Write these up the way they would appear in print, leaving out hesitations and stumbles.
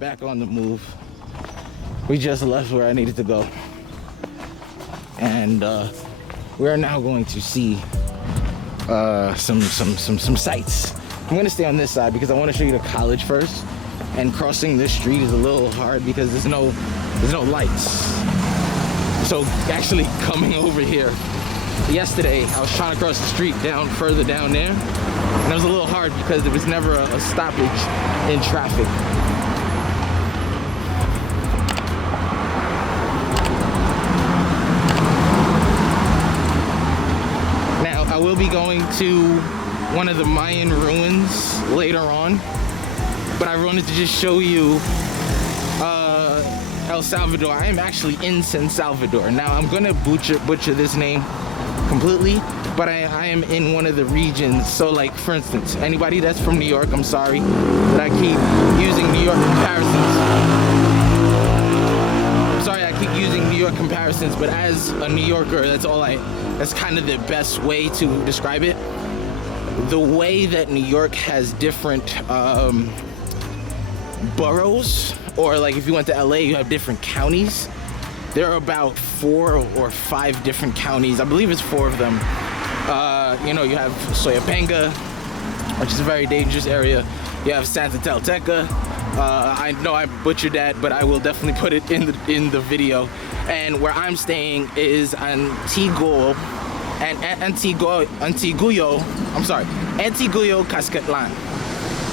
back on the move. We just left where I needed to go. And we are now going to see some sights. I'm gonna stay on this side because I want to show you the college first. And crossing this street is a little hard because there's no lights. So actually coming over here, yesterday I was trying to cross the street further down there, and it was a little hard because there was never a stoppage in traffic. Now I will be going to one of the Mayan ruins later on, but I wanted to just show you El Salvador. I am actually in San Salvador. Now I'm gonna butcher this name completely, but I am in one of the regions. So like, for instance, anybody that's from New York, I'm sorry that I keep using New York comparisons. I'm sorry I keep using New York comparisons, but as a New Yorker, that's kind of the best way to describe it. The way that New York has different boroughs, or like if you went to LA, you have different counties. There are about 4 or 5 different counties. I believe it's 4 of them. You know, you have Soyapango, which is a very dangerous area. You have Santa Tecla. I know I butchered that, but I will definitely put it in the video. And where I'm staying is Antiguo Cuscatlan.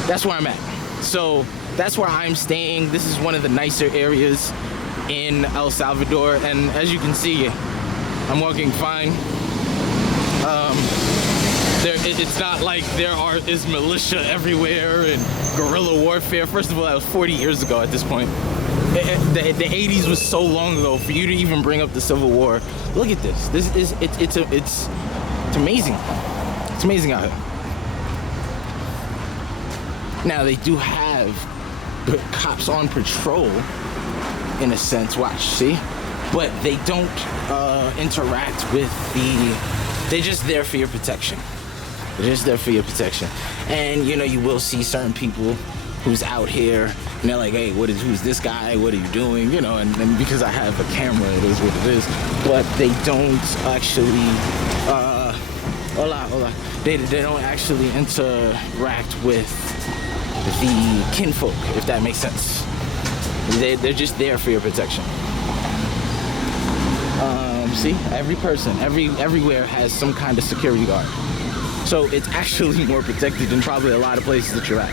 That's where I'm at. So that's where I'm staying. This is one of the nicer areas in El Salvador, and as you can see, I'm walking fine. It's not like is militia everywhere and guerrilla warfare. First of all, that was 40 years ago at this point. The 80s was so long ago for you to even bring up the Civil War. Look at this. It's amazing. It's amazing out here. Now they do have cops on patrol in a sense, watch, see? But they don't interact with they're just there for your protection. They're just there for your protection. And you know, you will see certain people who's out here and they're like, hey, who's this guy? What are you doing? You know, and because I have a camera, it is what it is. But they don't actually, hola. They don't actually interact with the kinfolk, if that makes sense. They're just there for your protection. See, every person, everywhere has some kind of security guard. So it's actually more protected than probably a lot of places that you're at.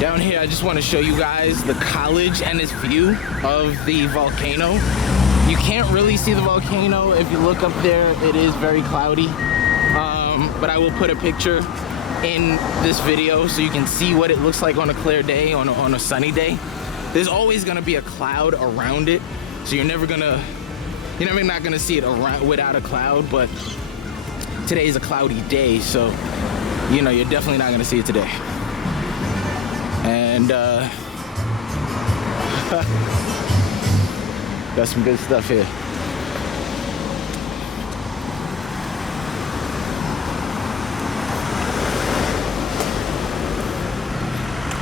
Down here, I just want to show you guys the college and its view of the volcano. You can't really see the volcano. If you look up there, it is very cloudy. But I will put a picture in this video so you can see what it looks like on a clear day, on a sunny day. There's always gonna be a cloud around it, so you're never not gonna see it around without a cloud. But today is a cloudy day, so you know, you're definitely not gonna see it today. And got some good stuff here.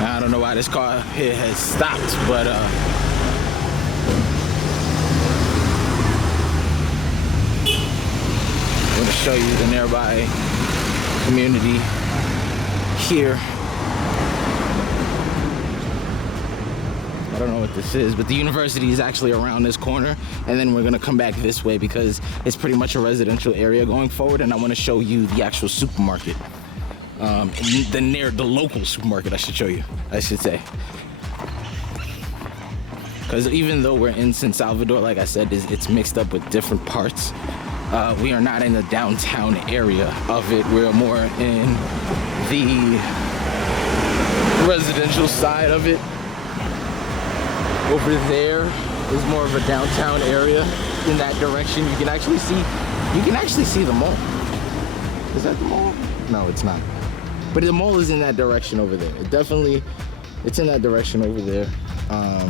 I don't know why this car here has stopped, but I'm going to show you the nearby community here. I don't know what this is, but the university is actually around this corner, and then we're going to come back this way because it's pretty much a residential area going forward, and I want to show you the actual supermarket. The local supermarket, I should say. Because even though we're in San Salvador, like I said, it's mixed up with different parts. We are not in the downtown area of it. We're more in the residential side of it. Over there is more of a downtown area. In that direction, you can actually see the mall. Is that the mall? No, it's not. But the mall is in that direction over there. It's in that direction over there. I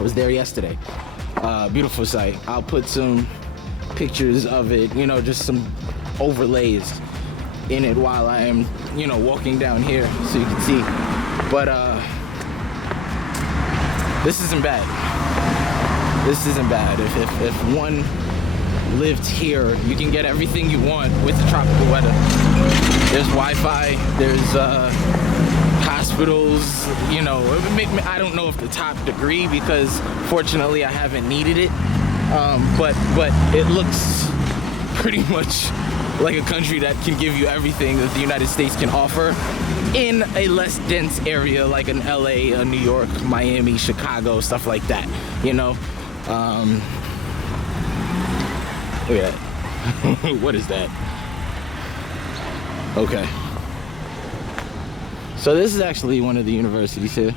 was there yesterday. Beautiful site. I'll put some pictures of it, you know, just some overlays in it while I am, you know, walking down here so you can see. But this isn't bad. This isn't bad. If one lived here, you can get everything you want with the tropical weather. There's Wi-Fi, there's hospitals, you know. I don't know if the top degree, because fortunately I haven't needed it, but it looks pretty much like a country that can give you everything that the United States can offer in a less dense area like an LA, a New York, Miami, Chicago, stuff like that, you know. Look at that. What is that? Okay. So this is actually one of the universities here.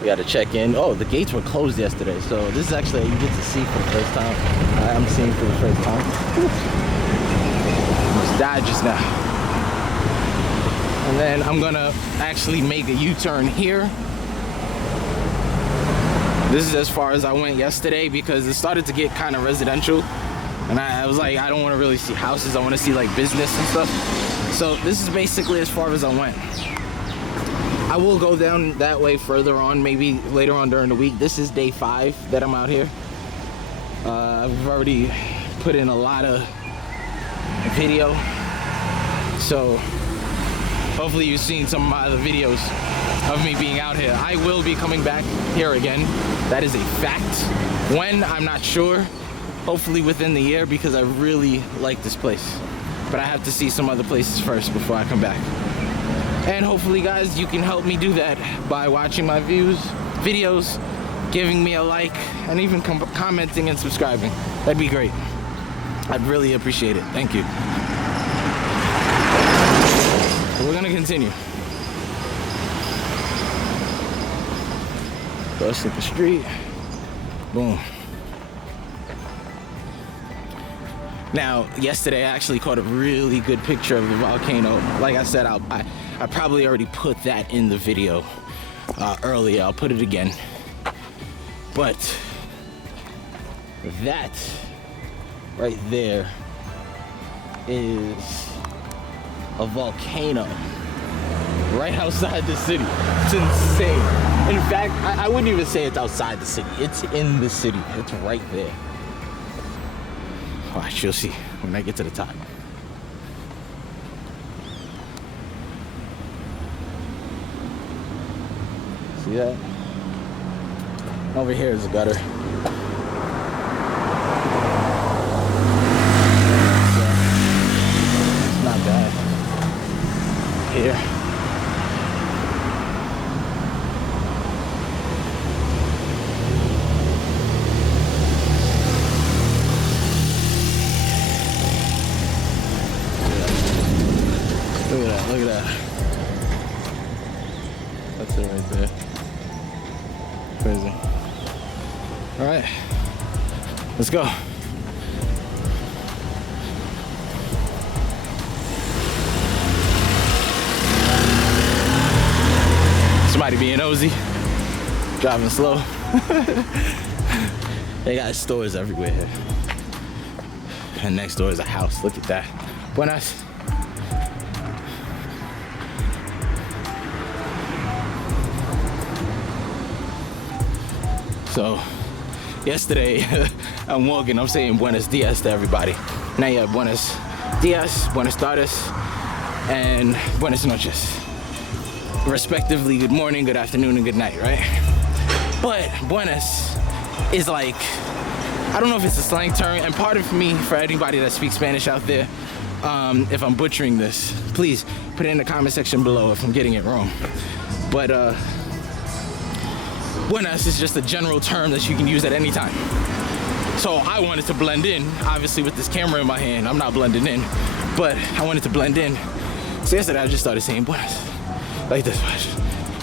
We gotta check in. Oh, the gates were closed yesterday, so this is actually, you get to see for the first time. I'm seeing for the first time. Almost died just now. And then I'm gonna actually make a U-turn here. This is as far as I went yesterday because it started to get kind of residential. And I was like, I don't want to really see houses. I want to see like business and stuff. So this is basically as far as I went. I will go down that way further on, maybe later on during the week. This is day 5 that I'm out here. I've already put in a lot of video. So hopefully you've seen some of my other videos of me being out here. I will be coming back here again. That is a fact. When, I'm not sure. Hopefully within the year, because I really like this place. But I have to see some other places first before I come back. And hopefully guys, you can help me do that by watching my videos, giving me a like, and even commenting and subscribing. That'd be great. I'd really appreciate it. Thank you. So we're gonna continue. Crossing the street. Boom. Now, yesterday I actually caught a really good picture of the volcano. Like I said, I probably already put that in the video earlier. I'll put it again. But that right there is a volcano right outside the city. It's insane. In fact, I wouldn't even say it's outside the city. It's in the city. It's right there. Watch, you'll see when I get to the top. See that? Over here is a gutter. It's not bad. Here. Look at that. That's it right there. Crazy. All right, let's go. Somebody being nosy, driving slow. They got stores everywhere here. And next door is a house. Look at that. Buenas. So, yesterday, I'm walking, I'm saying buenos dias to everybody. Now you have buenos dias, buenas tardes, and buenas noches. Respectively, good morning, good afternoon, and good night, right? But buenas is like, I don't know if it's a slang term, and part of me, for anybody that speaks Spanish out there, if I'm butchering this, please put it in the comment section below if I'm getting it wrong. But, buenas is just a general term that you can use at any time. So I wanted to blend in, obviously with this camera in my hand, I'm not blending in, but I wanted to blend in. So yesterday I just started saying buenas, like this,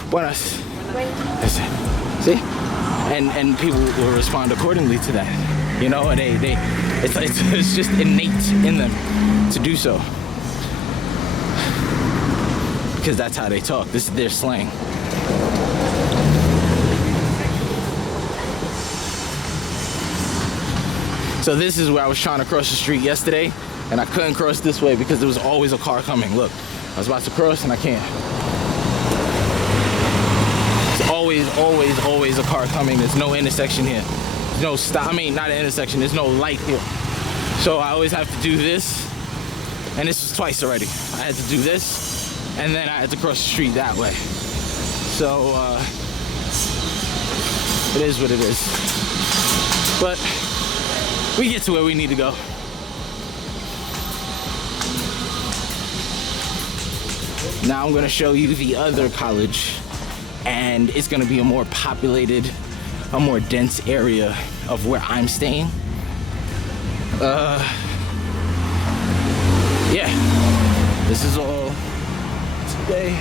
buenas. That's it. See? And people will respond accordingly to that, you know, and it's just innate in them to do so. Because that's how they talk, this is their slang. So this is where I was trying to cross the street yesterday. and I couldn't cross this way because there was always a car coming. Look, I was about to cross and I can't. It's always a car coming. There's no intersection here. There's no stop. I mean, not an intersection. There's no light here. So I always have to do this. And this was twice already. I had to do this, and then I had to cross the street that way. So, it is what it is. But we get to where we need to go. Now I'm gonna show you the other college, and it's gonna be a more populated, a more dense area of where I'm staying. Yeah, this is all today.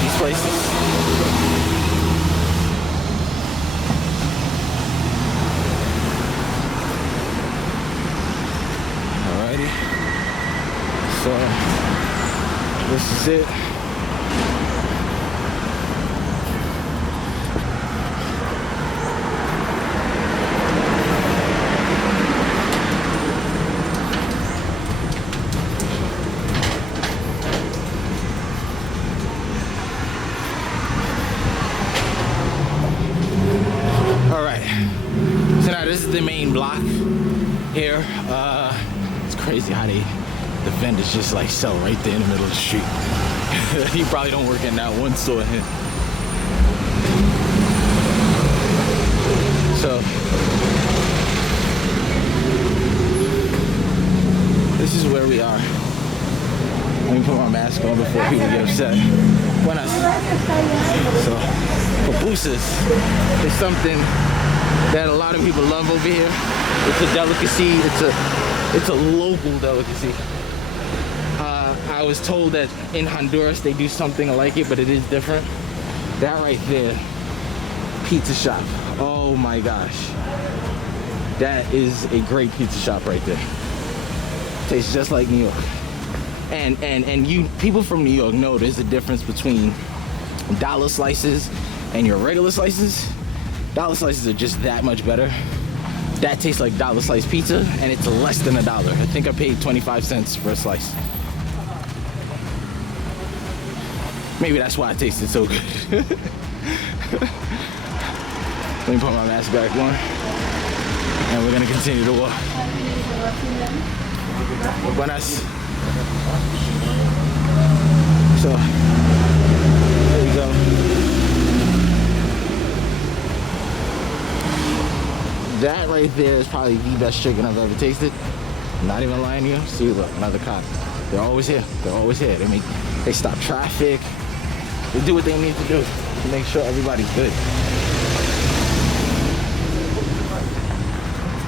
These places. Alrighty. So this is it. The main block here. It's crazy how the vendors just like sell right there in the middle of the street. You probably don't work in that one store here. So this is where we are. Let me put my mask on before people get upset. So pupusas is something that a lot of people love over here. It's a delicacy. It's a local delicacy. I was told that in Honduras they do something like it, but it is different. That right there, pizza shop. Oh my gosh, that is a great pizza shop right there. Tastes just like New York. And you people from New York know there's a difference between dollar slices and your regular slices. Dollar slices are just that much better. That tastes like dollar slice pizza, and it's less than $1. I think I paid 25 cents for a slice. Maybe that's why it tasted so good. Let me put my mask back on, and we're gonna continue to walk. Buenas. So, there we go. That right there is probably the best chicken I've ever tasted. I'm not even lying to you. See, look, another cop. They're always here. They're always here. They stop traffic. They do what they need to do to make sure everybody's good.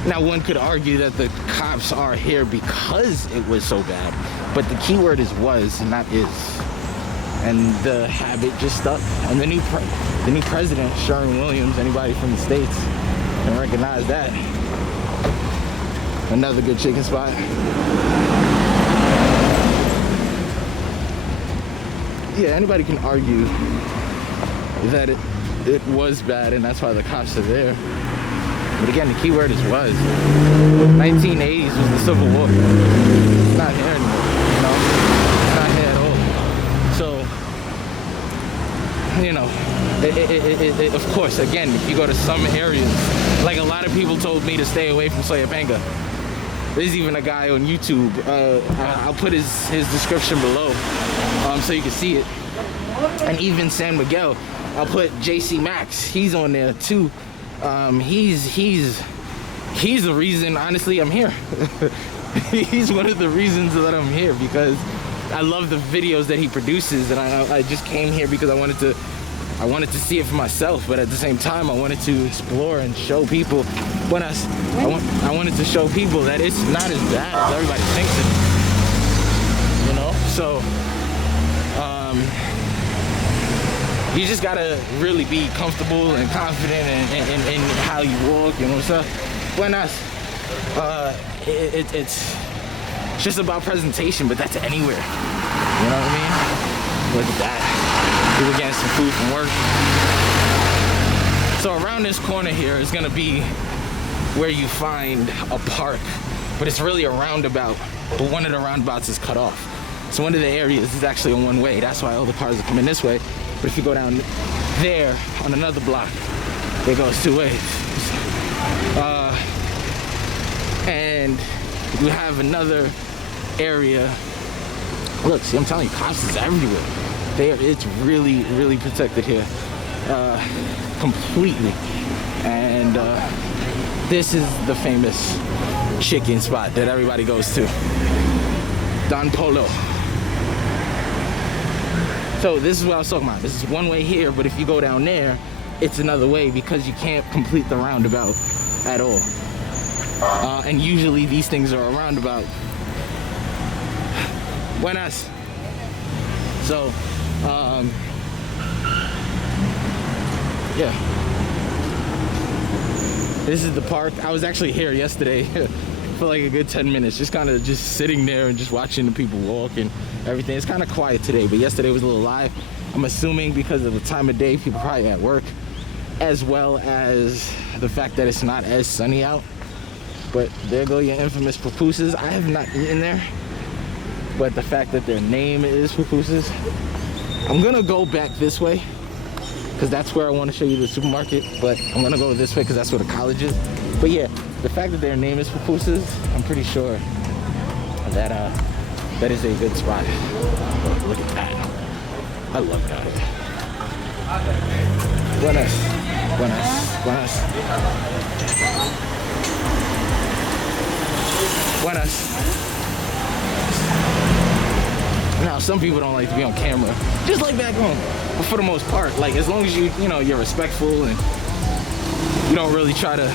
Now, one could argue that the cops are here because it was so bad, but the key word is was and not is. And the habit just stuck. And the new president, Sherwin Williams, anybody from the States, and recognize that. Another good chicken spot. Yeah, anybody can argue that it was bad and that's why the cops are there. But again, the key word is was. 1980s was the Civil War. It's not here anymore, you know? It's not here at all. So, you know, of course, again, if you go to some areas, like a lot of people told me to stay away from Soyapango. There's even a guy on YouTube. I'll put his description below so you can see it. And even San Miguel, I'll put JC Max. He's on there too. He's the reason, honestly, I'm here. He's one of the reasons that I'm here because I love the videos that he produces, and I just came here because I wanted to see it for myself, but at the same time I wanted to explore and show people I wanted to show people that it's not as bad as everybody thinks it is, you know? So you just gotta really be comfortable and confident in how you walk, you know, so buenas. It's just about presentation, but that's anywhere, you know what I mean? Look at that. We were getting some food from work. So around this corner here is gonna be where you find a park, but it's really a roundabout, but one of the roundabouts is cut off. So one of the areas is actually a one-way. That's why all the cars are coming this way. But if you go down there on another block, it goes two ways. And you have another area. Look, see, I'm telling you, cops is everywhere. It's really, really protected here, completely. And this is the famous chicken spot that everybody goes to, Don Polo. So this is what I was talking about. This is one way here, but if you go down there, it's another way because you can't complete the roundabout at all. And usually these things are a roundabout. Buenas. So, yeah. This is the park. I was actually here yesterday for like a good 10 minutes, just kind of just sitting there and just watching the people walk and everything. It's kind of quiet today, but yesterday was a little live. I'm assuming because of the time of day, people probably at work, as well as the fact that it's not as sunny out. But there go your infamous pupusas. I have not eaten there, but the fact that their name is pupusas. I'm gonna go back this way because that's where I want to show you the supermarket, but I'm gonna go this way because that's where the college is. But yeah, the fact that their name is pupusas, I'm pretty sure that that is a good spot. Oh, look at that. I love that. Buenas. Buenas. Buenas. Buenas. Now, some people don't like to be on camera, just like back home. But for the most part, like as long as you're respectful and you don't really try to,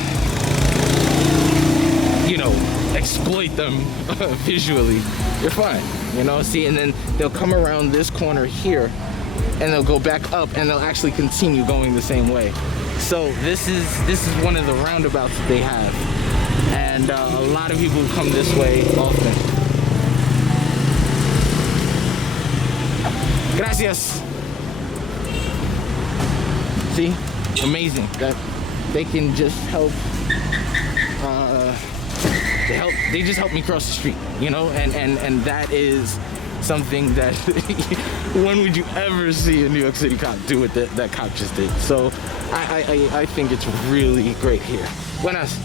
exploit them visually, you're fine. See, and then they'll come around this corner here, and they'll go back up, and they'll actually continue going the same way. So this is one of the roundabouts that they have, and a lot of people come this way often. Gracias. See, amazing that they can just help. They just help me cross the street, and that is something that when would you ever see a New York City cop do what that cop just did? So I think it's really great here. Buenas.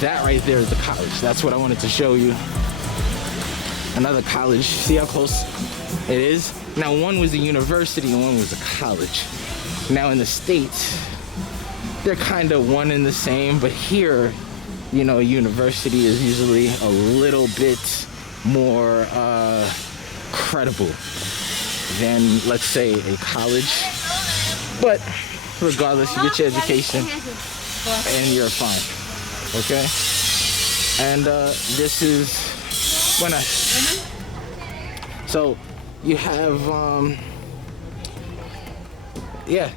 That right there is the college. That's what I wanted to show you. Another college. See how close it is? Now, one was a university and one was a college. Now, in the States, they're kind of one and the same, but here, a university is usually a little bit more credible than, let's say, a college. But regardless, you get your education and you're fine. Okay? And this is buenas. So you have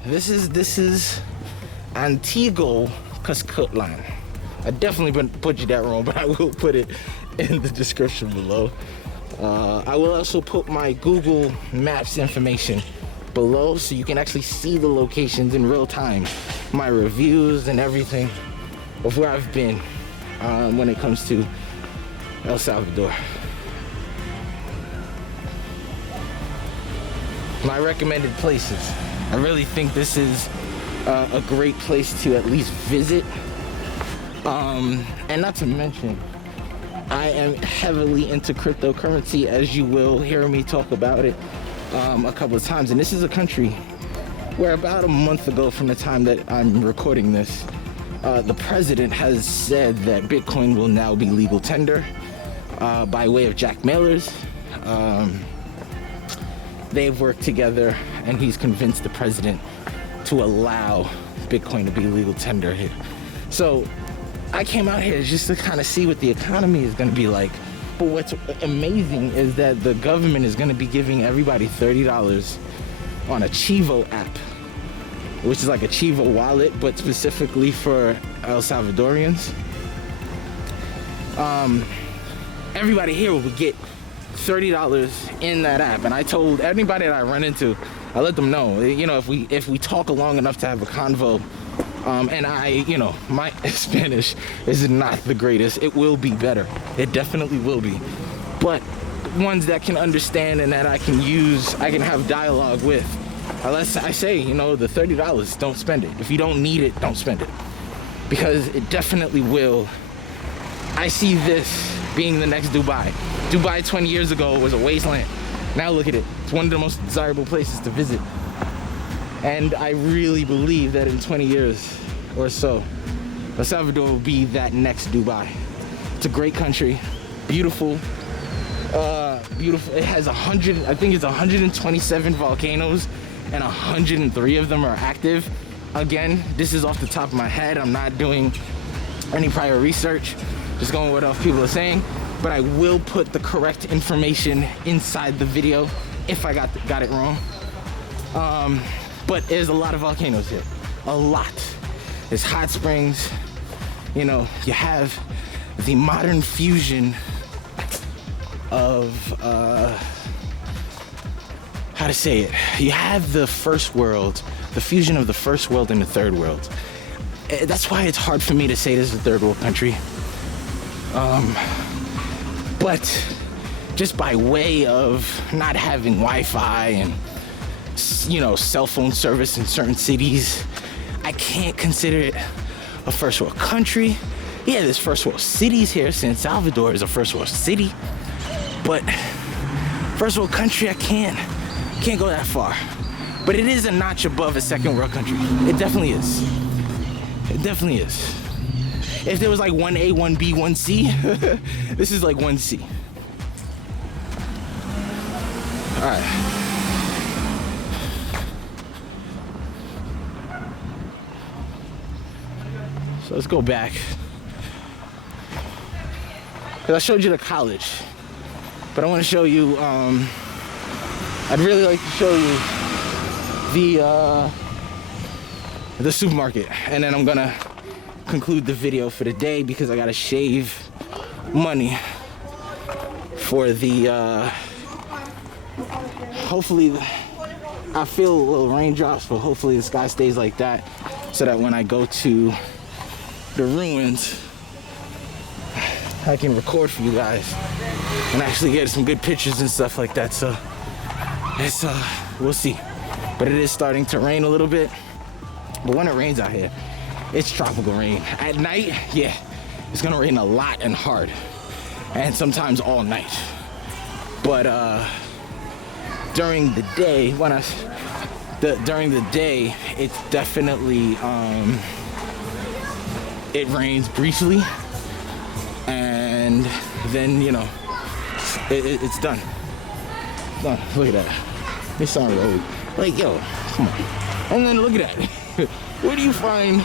this is Antiguo Cuscatlan. I definitely butchered that wrong, but I will put it in the description below. I will also put my Google Maps information below so you can actually see the locations in real time, my reviews and everything of where I've been when it comes to El Salvador. My recommended places. I really think this is a great place to at least visit. And not to mention, I am heavily into cryptocurrency, as you will hear me talk about it a couple of times. And this is a country where about a month ago from the time that I'm recording this, the president has said that Bitcoin will now be legal tender by way of Jack Mailers. They've worked together and he's convinced the president to allow Bitcoin to be legal tender here. So I came out here just to kind of see what the economy is going to be like. But what's amazing is that the government is going to be giving everybody $30 on a Chivo app, which is like a Chivo wallet, but specifically for El Salvadorians. Everybody here will get $30 in that app, and I told anybody that I run into, I let them know, if we talk long enough to have a convo, And my Spanish is not the greatest. It will be better. It definitely will be. But ones that can understand and that I can use, I can have dialogue with. Unless I say, the $30, don't spend it. If you don't need it, don't spend it. Because it definitely will. I see this being the next Dubai. Dubai 20 years ago was a wasteland. Now look at it. It's one of the most desirable places to visit. And I really believe that in 20 years or so, El Salvador will be that next Dubai. It's a great country, beautiful, beautiful. It has 127 volcanoes, and 103 of them are active. Again, this is off the top of my head. I'm not doing any prior research, just going with what people are saying. But I will put the correct information inside the video if I got it wrong. But there's a lot of volcanoes here, a lot. There's hot springs, you have the modern fusion of, how to say it? You have the first world, the fusion of the first world and the third world. That's why it's hard for me to say this is a third world country. But just by way of not having Wi-Fi and cell phone service in certain cities, I can't consider it a first world country. Yeah, there's first world cities here. San Salvador is a first world city, but first world country, I can't go that far. But it is a notch above a second world country. It definitely is. It definitely is. If there was like 1A, 1B, 1C, this is like 1C. All right. So let's go back. Because I showed you the college, but I want to show you, I'd really like to show you the supermarket, and then I'm gonna conclude the video for the day because I gotta shave money for the, hopefully, I feel a little raindrops, but hopefully the sky stays like that so that when I go to the ruins, I can record for you guys and actually get some good pictures and stuff like that. So it's we'll see. But it is starting to rain a little bit. But when it rains out here, it's tropical rain. At night, yeah, it's gonna rain a lot and hard, and sometimes all night. But during the day, during the day, it's definitely it rains briefly, and then it's done. Look at that. This on road. Like, yo, come on. And then look at that. Where do you find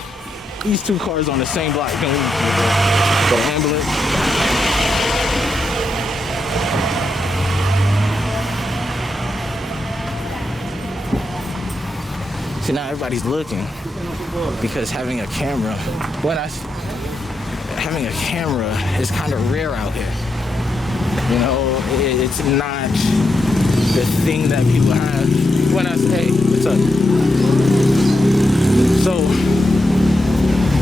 these two cars on the same block? The ambulance. See, now everybody's looking because having a camera is kind of rare out here. It's not the thing that people have. When I say, hey, what's up? So,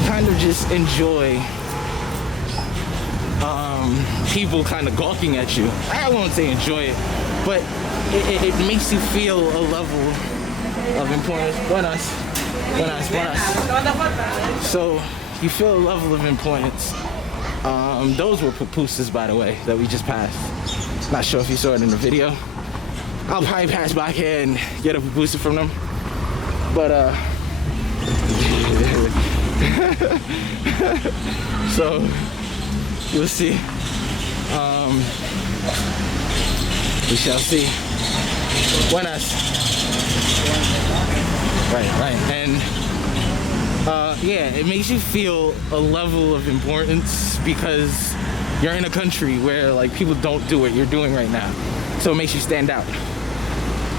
kind of just enjoy people kind of gawking at you. I won't say enjoy it, but it makes you feel a level of importance. Buenas. So you feel a level of importance. Those were pupusas, by the way, that we just passed. Not sure if you saw it in the video. I'll probably pass by here and get a pupusa from them. But so you'll see. We shall see. Buenas. Right. And yeah, it makes you feel a level of importance because you're in a country where like people don't do what you're doing right now. So it makes you stand out.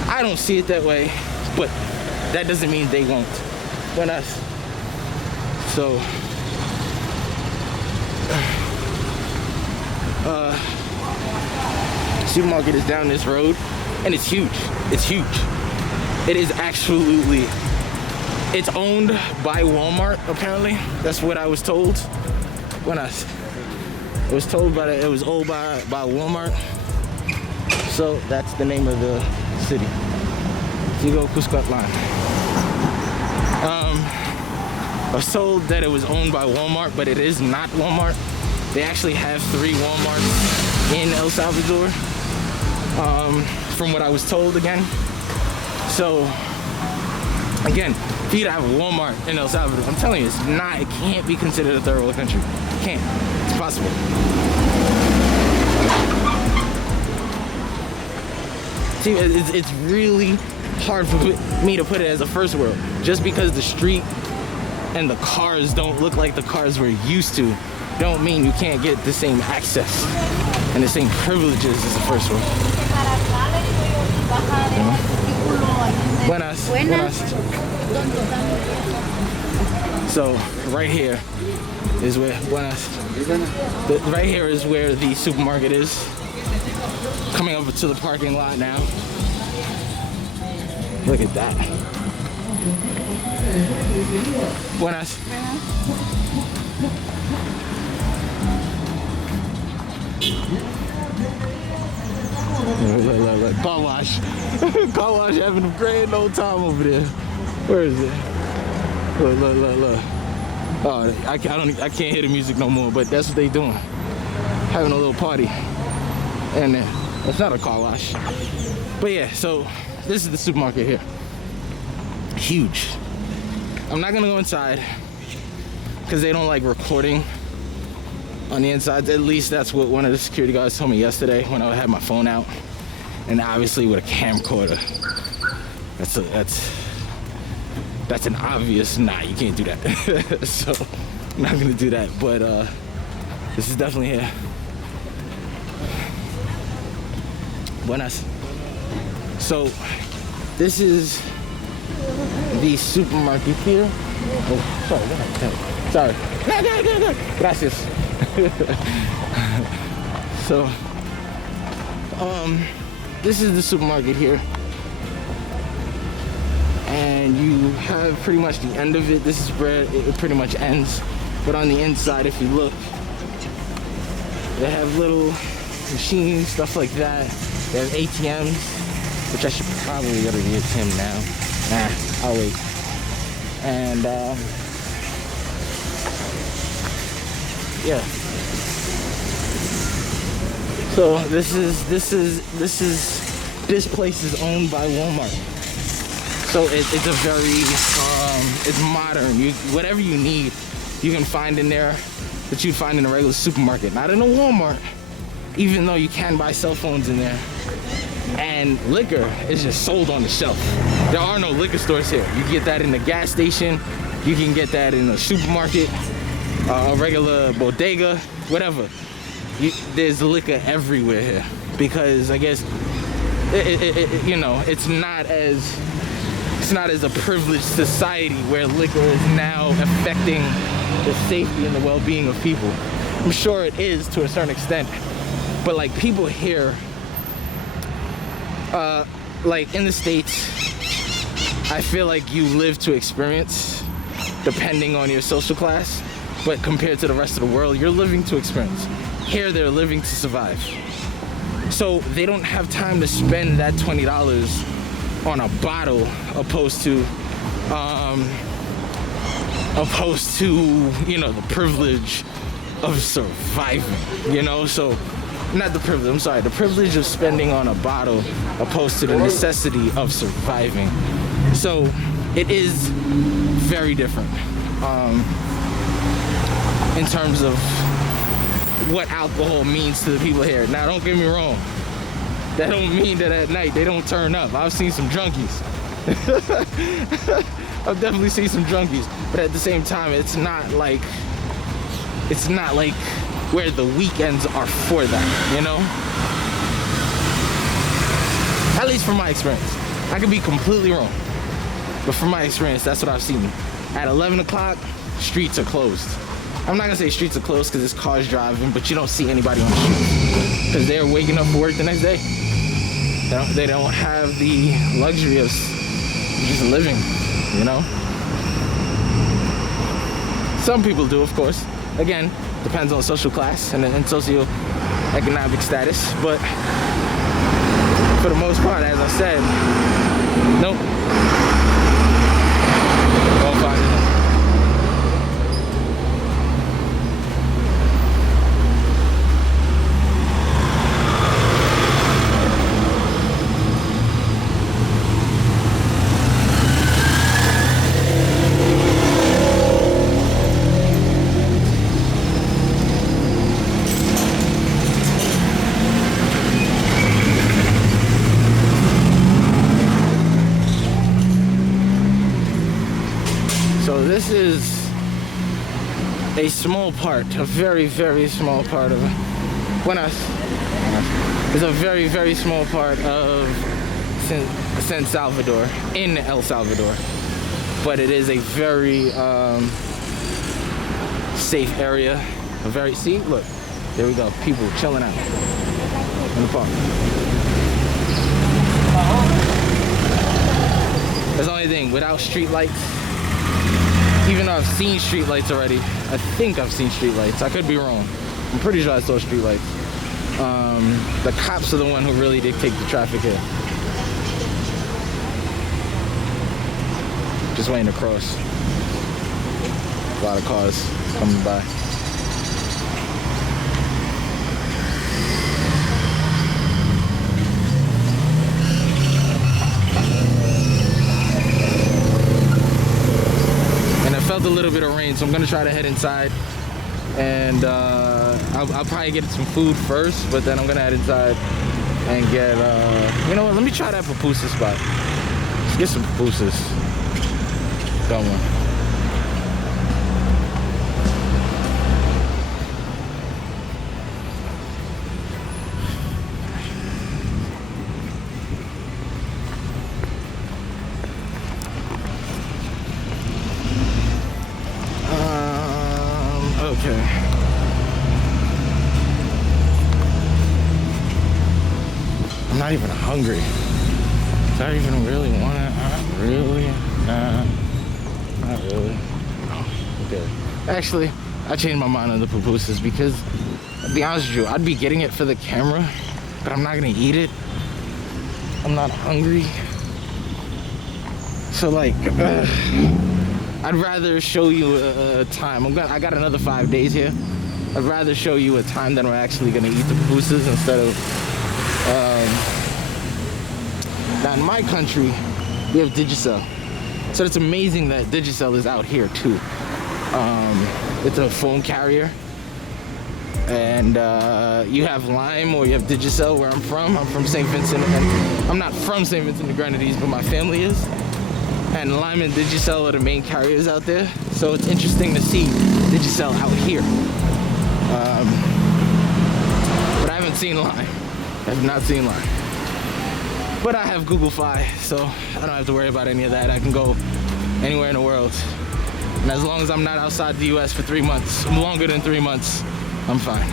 I don't see it that way, but that doesn't mean they won't. Buenas. So supermarket is down this road, and it's huge. It's huge. It is absolutely It's owned by Walmart, apparently. That's what I was told when I was told it was owned by Walmart. So that's the name of the city, Antiguo Cuscatlan. I was told that it was owned by Walmart, but it is not Walmart. They actually have 3 Walmarts in El Salvador, from what I was told again. So, again, for you to have a Walmart in El Salvador, I'm telling you, it can't be considered a third world country. It can't. It's possible. See, it's really hard for me to put it as a first world, just because the street and the cars don't look like the cars we're used to, don't mean you can't get the same access and the same privileges as the first world. Buenas. Buenas. So right here is where right here is where the supermarket is. Coming over to the parking lot now. Look at that. Buenas. Look. Car wash. Car wash having a grand old time over there. Where is it? Look. Oh, I can't hear the music no more, but that's what they doing. Having a little party. And it's not a car wash. But yeah, so this is the supermarket here. Huge. I'm not gonna go inside because they don't like recording on the inside. At least that's what one of the security guards told me yesterday when I had my phone out. And obviously with a camcorder, that's an obvious nah, you can't do that. So I'm not gonna do that, but this is definitely here. Buenas. So this is the supermarket here. Oh, sorry. No. Gracias. So this is the supermarket here, and you have pretty much the end of it. This is where it pretty much ends, but on the inside, if you look, they have little machines, stuff like that. They have ATMs, which I should probably go to the ATM now. Nah, I'll wait. And yeah. So this place is owned by Walmart. So it's a very it's modern. Whatever you need, you can find in there that you'd find in a regular supermarket. Not in a Walmart, even though you can buy cell phones in there. And liquor is just sold on the shelf. There are no liquor stores here. You can get that in the gas station. You can get that in a supermarket, a regular bodega, whatever. There's liquor everywhere here because I guess you know, it's not as a privileged society where liquor is now affecting the safety and the well-being of people. I'm sure it is to a certain extent, but like people here, like in the States, I feel like you live to experience depending on your social class, but compared to the rest of the world, you're living to experience. Here, they're living to survive. So they don't have time to spend that $20 on a bottle opposed to, you know, the privilege of surviving, you know? So, not the privilege, I'm sorry, the privilege of spending on a bottle opposed to the necessity of surviving. So, it is very different in terms of what alcohol means to the people here. Now, don't get me wrong. That don't mean that at night they don't turn up. I've seen some junkies. I've definitely seen some junkies. But at the same time, it's not like where the weekends are for that, you know? At least from my experience. I could be completely wrong. But from my experience, that's what I've seen. At 11 o'clock, streets are closed. I'm not gonna say streets are closed because there's cars driving, but you don't see anybody on the street because they're waking up for work the next day. They don't have the luxury of just living, you know? Some people do, of course. Again, depends on social class and socioeconomic status, but for the most part, as I said, nope. Won't find it. So this is a small part, a very, very small part of Buenas. It's a very, very small part of San Salvador, in El Salvador. But it is a very safe area. A very, see, look, there we go, people chilling out in the park. That's the only thing, without street lights, even though I've seen street lights already, I think I've seen street lights. I could be wrong. I'm pretty sure I saw street lights. The cops are the one who really dictate the traffic here. Just waiting to cross. A lot of cars coming by. Felt a little bit of rain, so I'm gonna try to head inside, and I'll probably get some food first, but then I'm gonna head inside and get you know what, let me try that pupusa spot. Let's get some pupusas. Come on. Okay. I'm not even hungry. Do I even really want it? Not really. Not really. Oh, okay. Actually, I changed my mind on the pupusas because, to be honest with you, I'd be getting it for the camera, but I'm not gonna eat it. I'm not hungry. So like, I'd rather show you a time. I got another 5 days here. I'd rather show you a time that we're actually gonna eat the pupusas instead of. Now in my country, we have Digicel, so it's amazing that Digicel is out here too. It's a phone carrier, and you have Lime or you have Digicel where I'm from. I'm from St. Vincent, and I'm not from St. Vincent and the Grenadines, but my family is. And Lime and Digicel are the main carriers out there, so it's interesting to see Digicel out here. But I haven't seen Lime. I have not seen Lime. But I have Google Fi, so I don't have to worry about any of that. I can go anywhere in the world. And as long as I'm not outside the US for 3 months, longer than 3 months, I'm fine.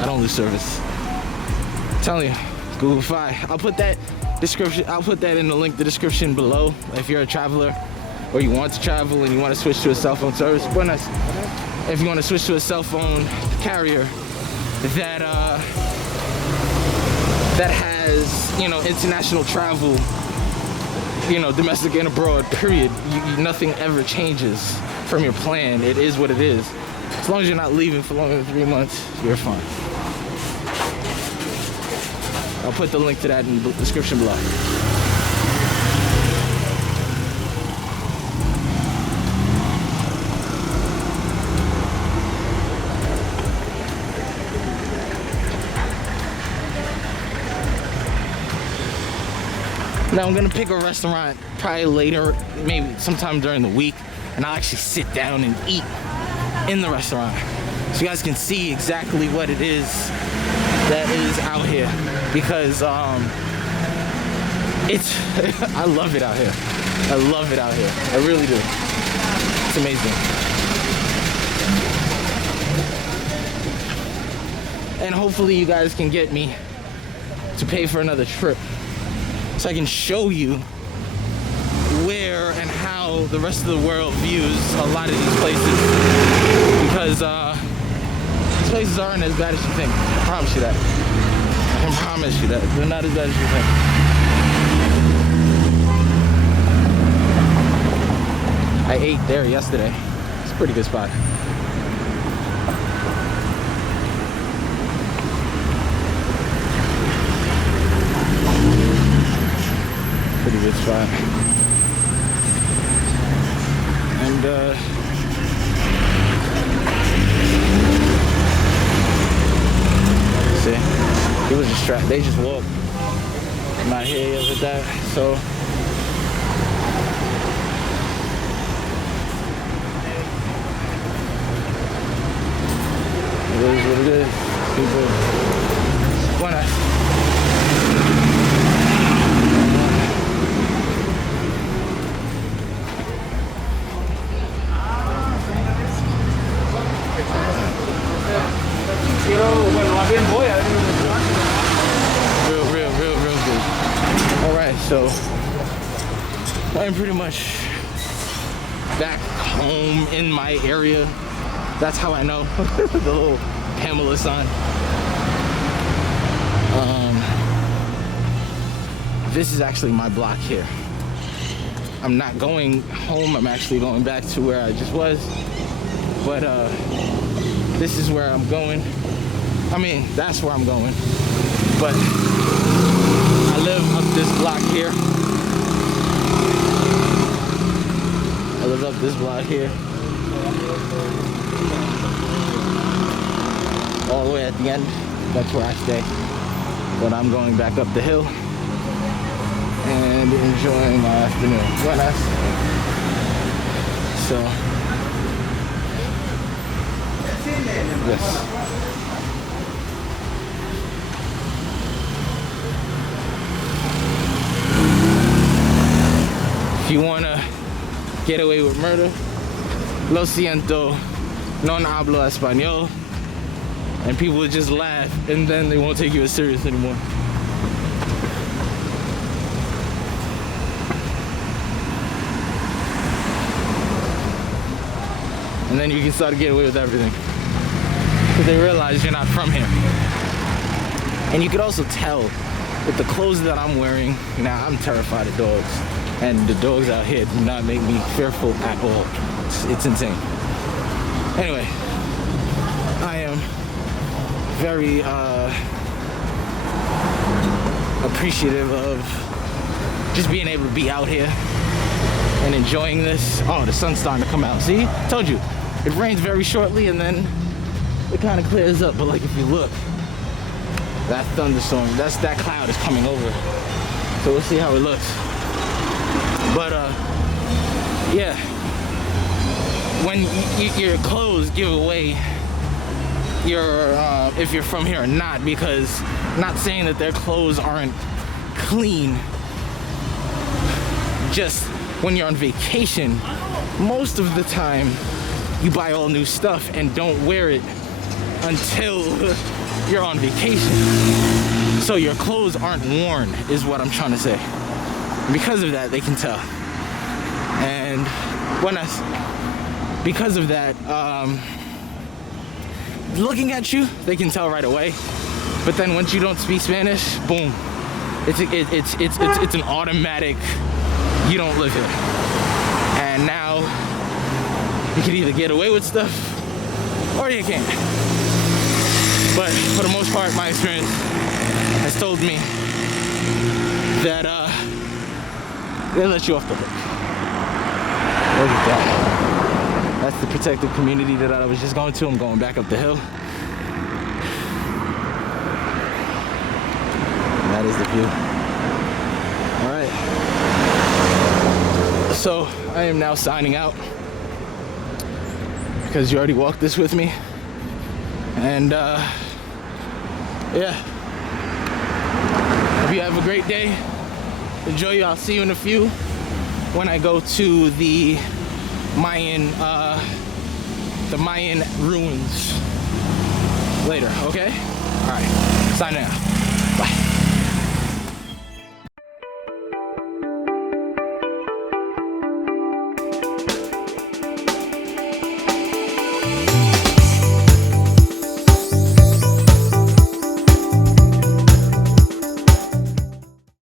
I don't lose service. I'm telling you, Google Fi. I'll put that in the link, the description below. If you're a traveler or you want to travel and you want to switch to a cell phone service, buenas. If you want to switch to a cell phone carrier that has, you know, international travel, you know, domestic and abroad, period. Nothing ever changes from your plan. It is what it is. As long as you're not leaving for longer than 3 months, you're fine. I'll put the link to that in the description below. Now I'm gonna pick a restaurant probably later, maybe sometime during the week, and I'll actually sit down and eat in the restaurant so you guys can see exactly what it is that is out here, because it's I love it out here. I love it out here. I really do. It's amazing. And hopefully you guys can get me to pay for another trip, so I can show you where and how the rest of the world views a lot of these places, because these places aren't as bad as you think. I promise you that. I can promise you that. They're not as bad as you think. I ate there yesterday. It's a pretty good spot. Pretty good spot. And see, it was just they just walked. I'm not here yet with that, so it is what it is. People wanna. Real good. Alright, so I'm pretty much back home in my area. That's how I know. The little Pamela sign. This is actually my block here. I'm not going home, I'm actually going back to where I just was. But this is where I'm going. I mean, that's where I'm going. But I live up this block here. I live up this block here. All the way at the end, that's where I stay. But I'm going back up the hill and enjoying my afternoon. Buenas. So, yes. If you wanna get away with murder, lo siento, no hablo español, and people will just laugh, and then they won't take you as serious anymore. And then you can start to get away with everything, because they realize you're not from here. And you could also tell with the clothes that I'm wearing. Now, I'm terrified of dogs, and the dogs out here do not make me fearful at all. It's insane. Anyway, I am very appreciative of just being able to be out here and enjoying this. Oh, the sun's starting to come out. See? Told you. It rains very shortly and then it kind of clears up. But like, if you look, that thunderstorm, that cloud is coming over. So we'll see how it looks. But yeah, when your clothes give away your if you're from here or not, because I'm not saying that their clothes aren't clean. Just when you're on vacation, most of the time you buy all new stuff and don't wear it until you're on vacation. So your clothes aren't worn, is what I'm trying to say. Because of that, they can tell. And because of that, looking at you, they can tell right away. But then once you don't speak Spanish, boom, it's an automatic, you don't live here. And now you can either get away with stuff or you can't. But for the most part, my experience has told me that they let you off the hook. Look at that. That's the protected community that I was just going to. I'm going back up the hill. And that is the view. All right. So I am now signing out because you already walked this with me. And yeah. Hope you have a great day. Enjoy you. I'll see you in a few when I go to the Mayan ruins later, okay? All right, signing out. Bye.